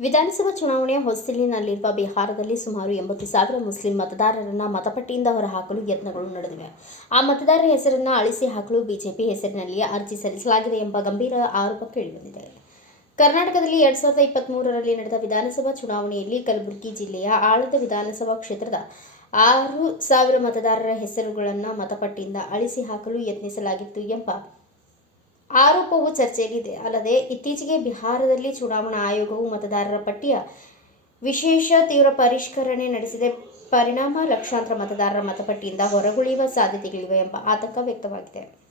ವಿಧಾನಸಭಾ ಚುನಾವಣೆಯ ಹೊಸ್ತಿಲಿನಲ್ಲಿರುವ ಬಿಹಾರದಲ್ಲಿ ಸುಮಾರು ಎಂಬತ್ತು ಸಾವಿರ ಮುಸ್ಲಿಂ ಮತದಾರರನ್ನು ಮತಪಟ್ಟಿಯಿಂದ ಹೊರಹಾಕಲು ಯತ್ನಗಳು ನಡೆದಿವೆ. ಆ ಮತದಾರರ ಹೆಸರನ್ನು ಅಳಿಸಿ ಹಾಕಲು ಬಿಜೆಪಿ ಹೆಸರಿನಲ್ಲಿ ಅರ್ಜಿ ಸಲ್ಲಿಸಲಾಗಿದೆ ಎಂಬ ಗಂಭೀರ ಆರೋಪ ಕೇಳಿಬಂದಿದೆ. ಕರ್ನಾಟಕದಲ್ಲಿ ಎರಡ್ ಸಾವಿರದ ಇಪ್ಪತ್ತ್ಮೂರರಲ್ಲಿ ನಡೆದ ವಿಧಾನಸಭಾ ಚುನಾವಣೆಯಲ್ಲಿ ಕಲಬುರಗಿ ಜಿಲ್ಲೆಯ ಆಳದ ವಿಧಾನಸಭಾ ಕ್ಷೇತ್ರದ ಆರು ಸಾವಿರ ಮತದಾರರ ಹೆಸರುಗಳನ್ನು ಮತಪಟ್ಟಿಯಿಂದ ಅಳಿಸಿ ಹಾಕಲು ಯತ್ನಿಸಲಾಗಿತ್ತು ಎಂಬ ಆರೋಪವು ಚರ್ಚೆಯಲ್ಲಿದೆ. ಅಲ್ಲದೆ, ಇತ್ತೀಚೆಗೆ ಬಿಹಾರದಲ್ಲಿ ಚುನಾವಣಾ ಆಯೋಗವು ಮತದಾರರ ಪಟ್ಟಿಯ ವಿಶೇಷ ತೀವ್ರ ಪರಿಷ್ಕರಣೆ ನಡೆಸಿದೆ. ಪರಿಣಾಮ ಲಕ್ಷಾಂತರ ಮತದಾರರ ಮತಪಟ್ಟಿಯಿಂದ ಹೊರಗುಳಿಯುವ ಸಾಧ್ಯತೆಗಳಿವೆ ಎಂಬ ಆತಂಕ ವ್ಯಕ್ತವಾಗಿದೆ.